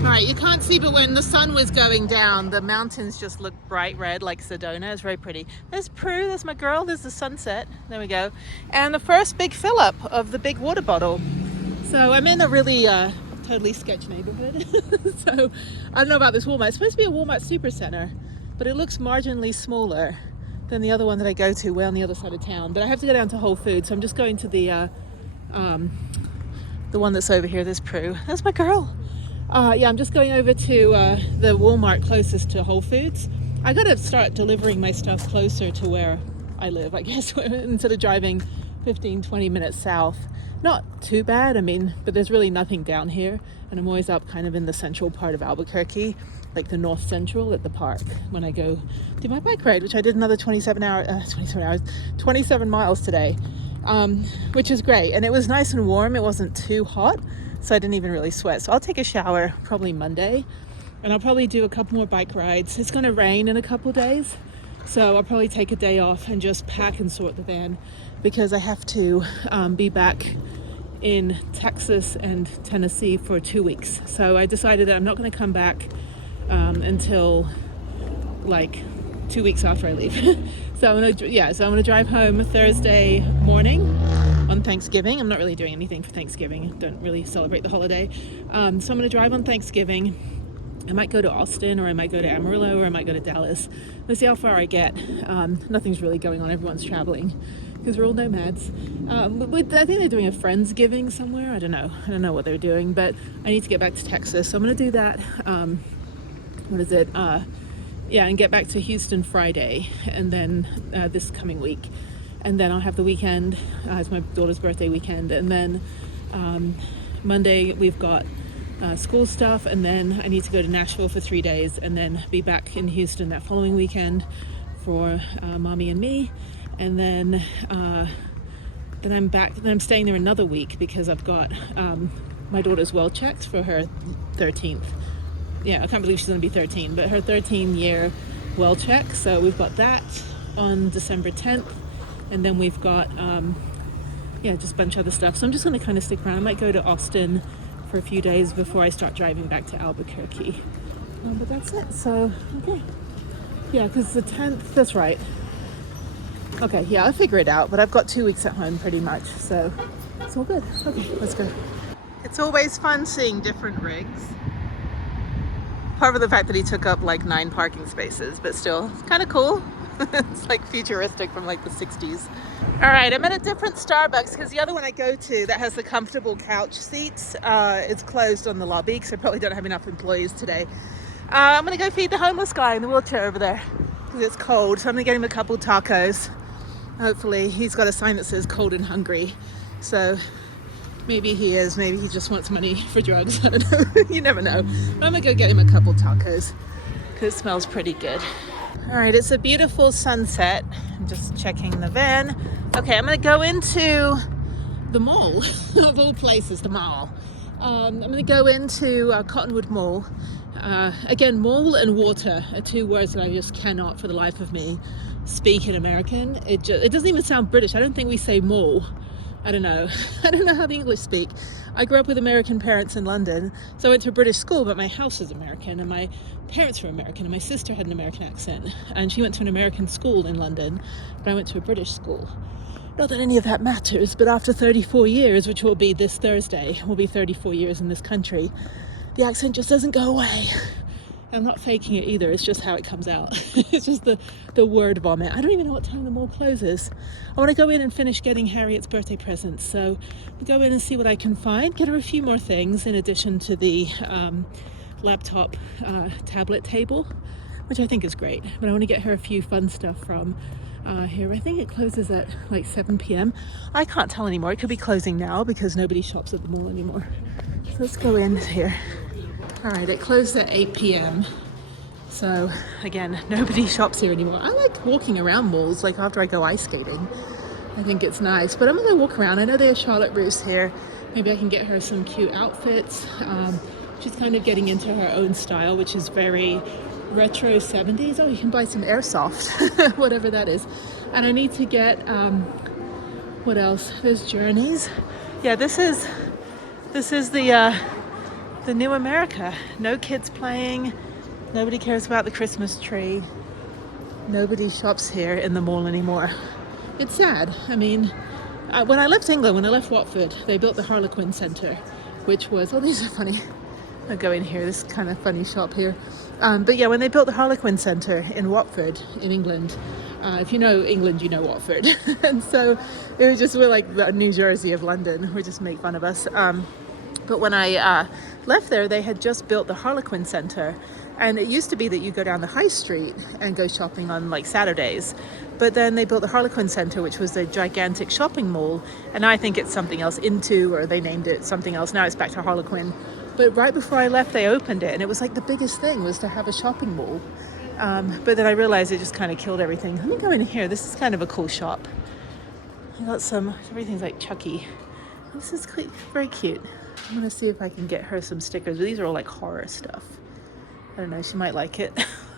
All right, you can't see, but when the sun was going down, the mountains just looked bright red like Sedona. It's very pretty. There's Prue, there's my girl, there's the sunset. There we go. And the first big fill up of the big water bottle. So I'm in a really totally sketch neighborhood. So I don't know about this Walmart. It's supposed to be a Walmart Supercenter, but it looks marginally smaller than the other one that I go to way on the other side of town. But I have to go down to Whole Foods, so I'm just going to the one that's over here. There's Prue. That's my girl. Yeah, I'm just going over to the Walmart closest to Whole Foods. I gotta start delivering my stuff closer to where I live, I guess, instead of driving 15-20 minutes south. Not too bad, I mean, but there's really nothing down here, and I'm always up kind of in the central part of Albuquerque, like the north central at the park when I go do my bike ride, which I did another 27 miles today, which is great. And it was nice and warm. It wasn't too hot, so I didn't even really sweat. So I'll take a shower probably Monday, and I'll probably do a couple more bike rides. It's going to rain in a couple days, so I'll probably take a day off and just pack and sort the van, because I have to be back in Texas and Tennessee for 2 weeks. So I decided that I'm not going to come back until like 2 weeks after I leave. So I'm gonna drive home Thursday morning on Thanksgiving. I'm not really doing anything for Thanksgiving. I don't really celebrate the holiday. So I'm gonna drive on Thanksgiving. I might go to Austin, or I might go to Amarillo, or I might go to Dallas. We'll see how far I get. Nothing's really going on. Everyone's traveling because we're all nomads. I think they're doing a Friendsgiving somewhere. I don't know what they're doing, but I need to get back to Texas. So I'm gonna do that. And get back to Houston Friday, and then this coming week, and then I'll have the weekend. It's my daughter's birthday weekend, and then Monday we've got school stuff, and then I need to go to Nashville for 3 days, and then be back in Houston that following weekend for mommy and me, and then I'm back. Then I'm staying there another week because I've got my daughter's well checked for her 13th. Yeah, I can't believe she's going to be 13, but her 13-year well check. So we've got that on December 10th, and then we've got just a bunch of other stuff. So I'm just going to kind of stick around. I might go to Austin for a few days before I start driving back to Albuquerque. But that's it. So okay, yeah, because the 10th. That's right. Okay, yeah, I'll figure it out. But I've got 2 weeks at home pretty much, so it's all good. Okay, let's go. It's always fun seeing different rigs. Apart from the fact that he took up like 9 parking spaces, but still, it's kind of cool. It's like futuristic from like the 60s. All right, I'm at a different Starbucks because the other one I go to that has the comfortable couch seats, it's closed on the lobby because I probably don't have enough employees today. I'm gonna go feed the homeless guy in the wheelchair over there because it's cold. So I'm gonna get him a couple tacos. Hopefully he's got a sign that says cold and hungry. So maybe he is, maybe he just wants money for drugs. I don't know. You never know. But I'm gonna go get him a couple tacos because it smells pretty good. All right, it's a beautiful sunset. I'm just checking the van. Okay, I'm gonna go into the mall, of all places, the mall. I'm gonna go into Cottonwood Mall. Again, mall and water are 2 words that I just cannot for the life of me speak in American. It doesn't even sound British. I don't think we say mall. I don't know. I don't know how the English speak. I grew up with American parents in London, so I went to a British school, but my house is American, and my parents were American, and my sister had an American accent, and she went to an American school in London, but I went to a British school. Not that any of that matters, but after 34 years, which will be this Thursday, will be 34 years in this country, the accent just doesn't go away. I'm not faking it either, it's just how it comes out. It's just the word vomit. I don't even know what time the mall closes. I want to go in and finish getting Harriet's birthday presents, so I'll go in and see what I can find, get her a few more things in addition to the laptop tablet table, which I think is great, but I want to get her a few fun stuff from here. I think it closes at like 7 p.m. I can't tell anymore. It could be closing now because nobody shops at the mall anymore. So let's go in here. All right, it closed at 8 p.m. So again, nobody shops here anymore. I like walking around malls, like after I go ice skating. I think it's nice, but I'm gonna walk around. I know there's Charlotte Russe here. Maybe I can get her some cute outfits. She's kind of getting into her own style, which is very retro 70s. Oh, you can buy some airsoft, whatever that is. And I need to get, what else? There's Journeys. Yeah, this is the the new America. No kids playing. Nobody cares about the Christmas tree. Nobody shops here in the mall anymore. It's sad. I mean, when I left England, when I left Watford, they built the Harlequin Centre, which was, oh, these are funny. I'll go in here, this kind of funny shop here. But yeah, when they built the Harlequin Centre in Watford, in England, if you know England, you know Watford. And so it was just, we're like the New Jersey of London, we just make fun of us. But when I left there, they had just built the Harlequin Centre. And it used to be that you go down the high street and go shopping on like Saturdays. But then they built the Harlequin Centre, which was a gigantic shopping mall. And now I think it's something else, Into, or they named it something else. Now it's back to Harlequin. But right before I left, they opened it. And it was like the biggest thing was to have a shopping mall. But then I realized it just kind of killed everything. Let me go in here. This is kind of a cool shop. I got some, everything's like Chucky. This is quite, very cute. I'm going to see if I can get her some stickers. These are all like horror stuff. I don't know, she might like it.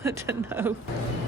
I don't know.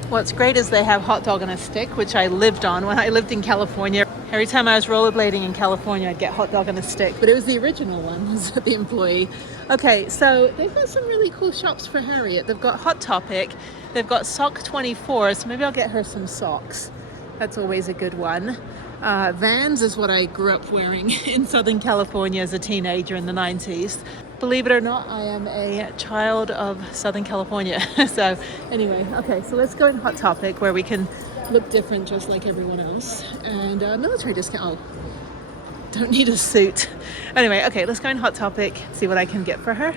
What's great is they have hot dog on a stick, which I lived on when I lived in California. Every time I was rollerblading in California, I'd get hot dog on a stick, but it was the original one, was the employee. Okay, so they've got some really cool shops for Harriet. They've got Hot Topic, they've got Sock 24, so maybe I'll get her some socks. That's always a good one. Vans is what I grew up wearing in Southern California as a teenager in the 90s. Believe it or not, I am a child of Southern California. So anyway, okay, so let's go in Hot Topic where we can look different just like everyone else. And military discount, oh, don't need a suit. Anyway, okay, let's go in Hot Topic, see what I can get for her.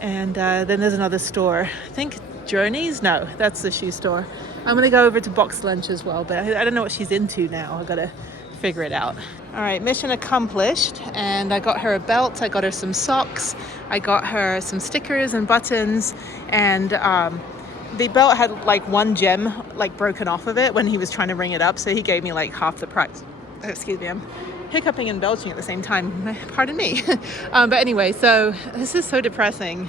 And then there's another store, I think Journeys? No, that's the shoe store. I'm gonna go over to Box Lunch as well, but I don't know what she's into now. I gotta figure it out. All right, mission accomplished. And I got her a belt, I got her some socks, I got her some stickers and buttons, and the belt had like one gem like broken off of it when he was trying to ring it up, so he gave me like half the price. Excuse me, I'm hiccuping and belching at the same time, pardon me. But anyway, so this is so depressing.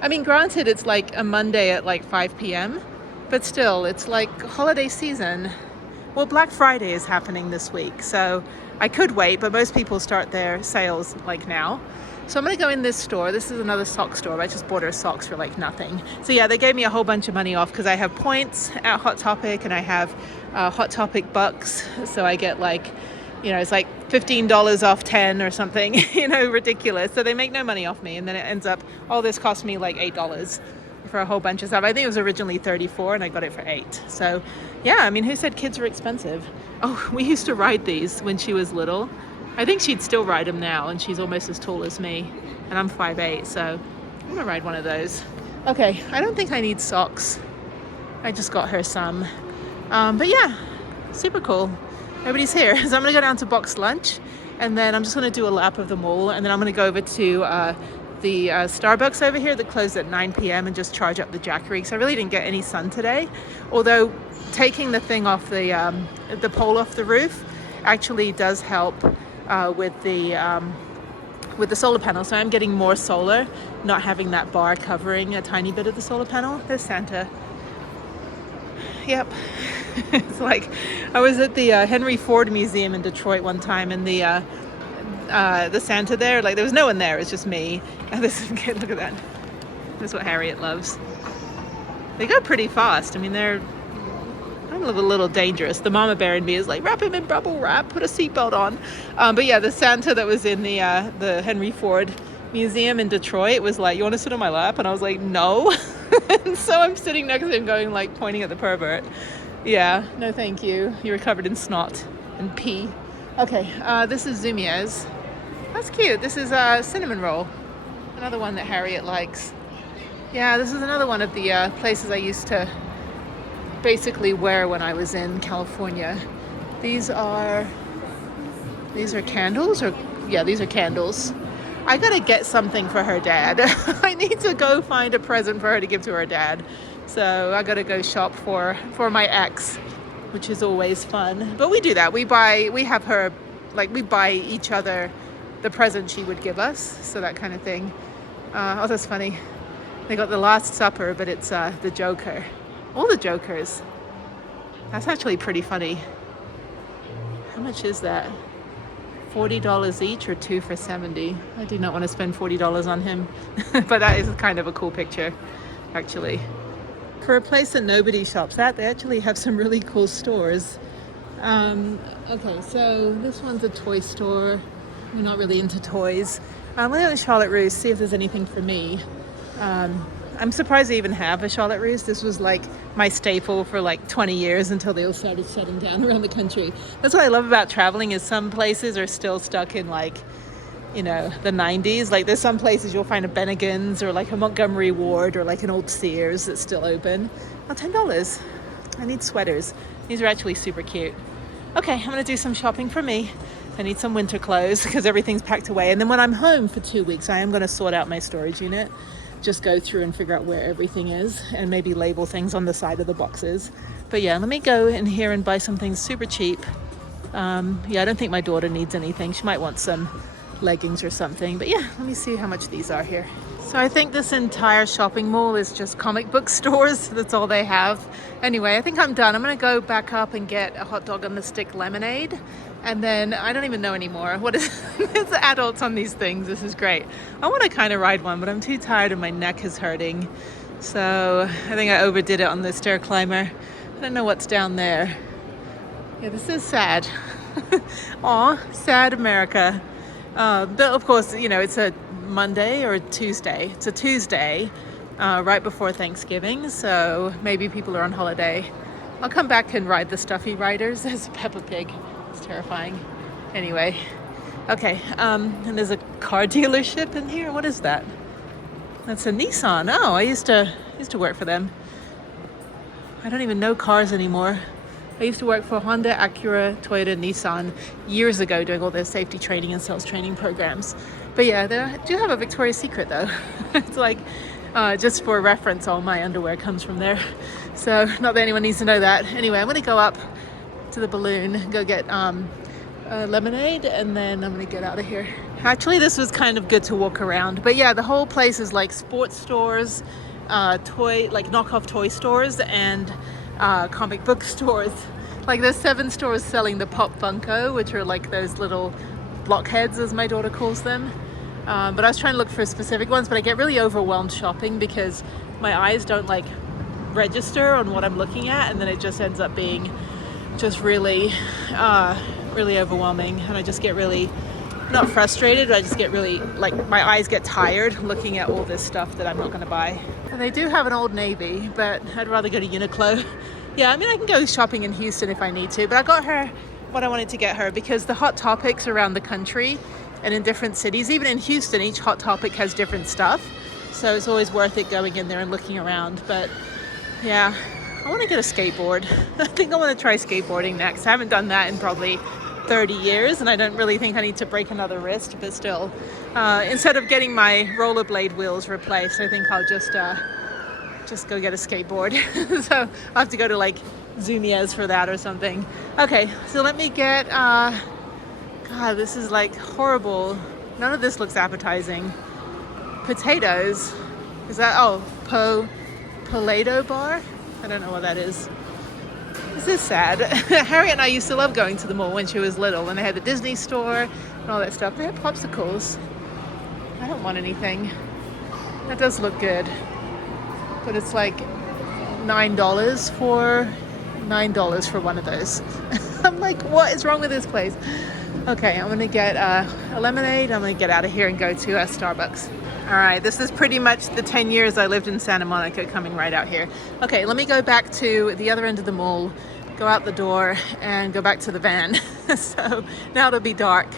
I mean, granted, it's like a Monday at like 5 p.m, but still, it's like holiday season. Well, Black Friday is happening this week, so I could wait, but most people start their sales like now. So I'm gonna go in this store. This is another sock store. I just bought her socks for like nothing. So yeah, they gave me a whole bunch of money off because I have points at Hot Topic and I have Hot Topic bucks. So I get like, you know, it's like $15 off 10 or something, you know, ridiculous. So they make no money off me. And then it ends up, all this cost me like $8 for a whole bunch of stuff. I think it was originally $34 and I got it for $8. So yeah, I mean, who said kids are expensive? Oh, we used to ride these when she was little. I think she'd still ride them now, and she's almost as tall as me, and I'm 5'8", so I'm gonna ride one of those. Okay, I don't think I need socks. I just got her some. But yeah, super cool. Nobody's here, so I'm gonna go down to Box Lunch, and then I'm just gonna do a lap of the mall, and then I'm gonna go over to the Starbucks over here that closed at 9 p.m. and just charge up the Jackery, because I really didn't get any sun today. Although taking the thing off the pole off the roof actually does help with the solar panel. So I'm getting more solar, not having that bar covering a tiny bit of the solar panel. There's Santa. Yep. It's like I was at the Henry Ford Museum in Detroit one time, and the Santa there, like there was no one there, it's just me. And this kid, look at that. That's what Harriet loves. They go pretty fast. I mean, they're a little dangerous. The mama bear in me is like, wrap him in bubble wrap, put a seatbelt on. But yeah, the Santa that was in the Henry Ford Museum in Detroit was like, you want to sit on my lap? And I was like, no. And so I'm sitting next to him going like, pointing at the pervert. Yeah, no thank you. You're covered in snot and pee. Okay, this is Zumier's. That's cute. This is a cinnamon roll. Another one that Harriet likes. Yeah, this is another one of the places I used to basically wear when I was in California. These are candles, or yeah, these are candles. I gotta get something for her dad. I need to go find a present for her to give to her dad. So I gotta go shop for my ex, which is always fun. But we do that. We buy each other the present she would give us. So that kind of thing. Oh, that's funny. They got The Last Supper, but it's the Joker. All the Jokers. That's actually pretty funny. How much is that? $40 each or 2 for $70. I do not want to spend $40 on him. But that is kind of a cool picture, actually. For a place that nobody shops at, they actually have some really cool stores. Okay, so this one's a toy store. We're not really into toys. I'm going to go to Charlotte Russe, see if there's anything for me. I'm surprised they even have a Charlotte Russe. This was like my staple for like 20 years until they all started shutting down around the country. That's what I love about traveling, is some places are still stuck in like, you know, the 90s. Like there's some places you'll find a Bennigan's or like a Montgomery Ward or like an old Sears that's still open. Oh, $10. I need sweaters. These are actually super cute. Okay, I'm going to do some shopping for me. I need some winter clothes because everything's packed away. And then when I'm home for 2 weeks, I am going to sort out my storage unit. Just go through and figure out where everything is and maybe label things on the side of the boxes. But yeah, let me go in here and buy some things super cheap. Yeah, I don't think my daughter needs anything. She might want some leggings or something. But yeah, let me see how much these are here. So I think this entire shopping mall is just comic book stores. That's all they have. Anyway, I think I'm done. I'm going to go back up and get a hot dog on the stick lemonade. And then I don't even know anymore. What is it's adults on these things. This is great. I want to kind of ride one, but I'm too tired and my neck is hurting. So I think I overdid it on the stair climber. I don't know what's down there. Yeah, this is sad. Aw, sad America. But of course, you know, it's a Monday or Tuesday. It's a Tuesday, right before Thanksgiving. So maybe people are on holiday. I'll come back and ride the stuffy riders. There's a Peppa Pig. It's terrifying. Anyway, okay. And there's a car dealership in here. What is that? That's a Nissan. Oh, I used to work for them. I don't even know cars anymore. I used to work for Honda, Acura, Toyota, Nissan years ago, doing all their safety training and sales training programs. But yeah, they do have a Victoria's Secret though. It's like, just for reference, all my underwear comes from there. So not that anyone needs to know that. Anyway, I'm going to go up to the balloon, go get lemonade, and then I'm going to get out of here. Actually, this was kind of good to walk around. But yeah, the whole place is like sports stores, like knockoff toy stores, and comic book stores. Like there's 7 stores selling the Pop Funko, which are like those little blockheads, as my daughter calls them. But I was trying to look for specific ones, but I get really overwhelmed shopping because my eyes don't like register on what I'm looking at, and then it just ends up being just really overwhelming, and I just get really, not frustrated, but I just get really, like, my eyes get tired looking at all this stuff that I'm not going to buy. And they do have an Old Navy, but I'd rather go to Uniqlo. Yeah, I mean, I can go shopping in Houston if I need to, but I got her what I wanted to get her because the Hot Topics around the country and in different cities, even in Houston, each Hot Topic has different stuff. So it's always worth it going in there and looking around. But yeah, I want to get a skateboard. I think I want to try skateboarding next. I haven't done that in probably 30 years, and I don't really think I need to break another wrist, but still, instead of getting my rollerblade wheels replaced, I think I'll just go get a skateboard. So I'll have to go to like Zumiez for that or something. Okay, so let me get, God, this is like horrible. None of this looks appetizing. Potatoes. Is that, oh, Polado bar? I don't know what that is. This is sad. Harriet and I used to love going to the mall when she was little, and they had the Disney store and all that stuff. They had popsicles. I don't want anything. That does look good. But it's like $9 for one of those. I'm like, what is wrong with this place? Okay, I'm gonna get a lemonade. I'm gonna get out of here and go to Starbucks. All right, this is pretty much the 10 years I lived in Santa Monica coming right out here. Okay, let me go back to the other end of the mall, go out the door, and go back to the van. So now it'll be dark.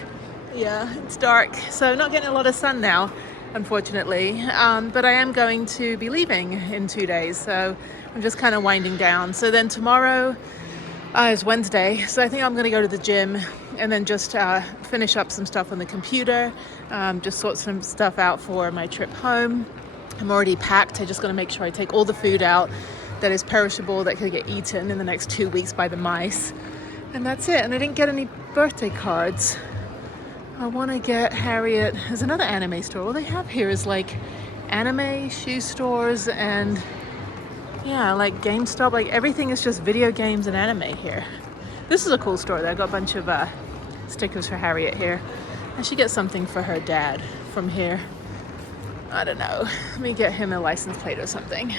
Yeah, it's dark. So not getting a lot of sun now, unfortunately. But I am going to be leaving in 2 days, so I'm just kind of winding down. So then tomorrow is Wednesday, so I think I'm going to go to the gym and then just finish up some stuff on the computer, just sort some stuff out for my trip home. I'm already packed. I just got to make sure I take all the food out that is perishable, that could get eaten in the next 2 weeks by the mice. And that's it. And I didn't get any birthday cards. I want to get Harriet. There's another anime store. All they have here is like anime shoe stores and yeah, like GameStop. Like everything is just video games and anime here. This is a cool store. They've got a bunch of stickers for Harriet here. And she gets something for her dad from here. I don't know. Let me get him a license plate or something.